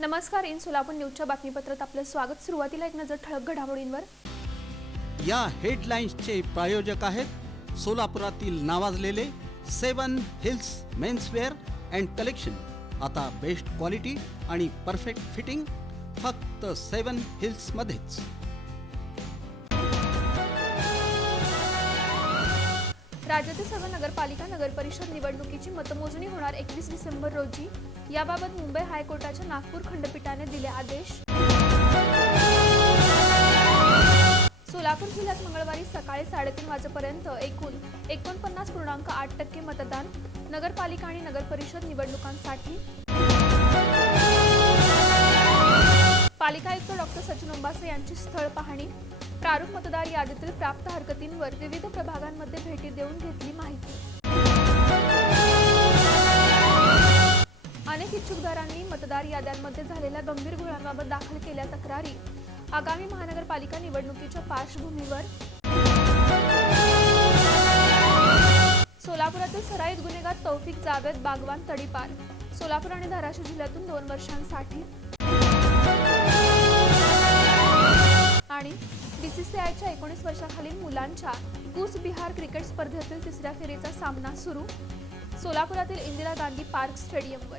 नमस्कार. इन सोलापूर न्यूजच्या बातमीपत्रात आपलं स्वागत. सुरुवातीला एक नजर ठळक घडामोडींवर. या हेडलाईन्सचे प्रायोजक आहेत सोलापुरातील नावाजलेले 7 हिल्स मेन्सवेअर अँड कलेक्शन. आता बेस्ट क्वालिटी आणि परफेक्ट फिटिंग फक्त 7 हिल्स मध्येच. राज्यातील सर्व नगरपालिका नगरपरिषद निवडणुकीची मतमोजणी होणार 21 डिसेंबर रोजी. याबाबत मुंबई हायकोर्टाच्या नागपूर खंडपीठाने दिले आदेश. सोलापूर जिल्ह्यात मंगळवारी सकाळी 3:30 वाजेपर्यंत एकूण 49.8% मतदान नगरपालिका आणि नगरपरिषद निवडणुकांसाठी. पालिका आयुक्त डॉक्टर सचिन ओंबासे यांची स्थळ पाहणी. प्रारूप मतदार यादीतील प्राप्त हरकतींवर विविध प्रभागांमध्ये भेटी देऊन घेतली माहिती. अनेक इच्छुकदारांनी मतदार याद्यांमध्ये झालेल्या गंभीर घोळांबाबत दाखल केलेल्या तक्रारी आगामी महानगरपालिका निवडणुकीच्या पार्श्वभूमीवर. सोलापुरातील सराईत गुन्हेगार तौफिक जावेद बागवान तडीपार. सोलापूर आणि धाराशिव जिल्ह्यातून 2 वर्षांसाठी. आणि बीसीसीआयच्या 19 वर्षाखालील मुलांच्या कूच बिहार क्रिकेट स्पर्धेतील 3ऱ्या फेरीचा सामना सुरू. सोलापुरातील इंदिरा गांधी पार्क स्टेडियमवर.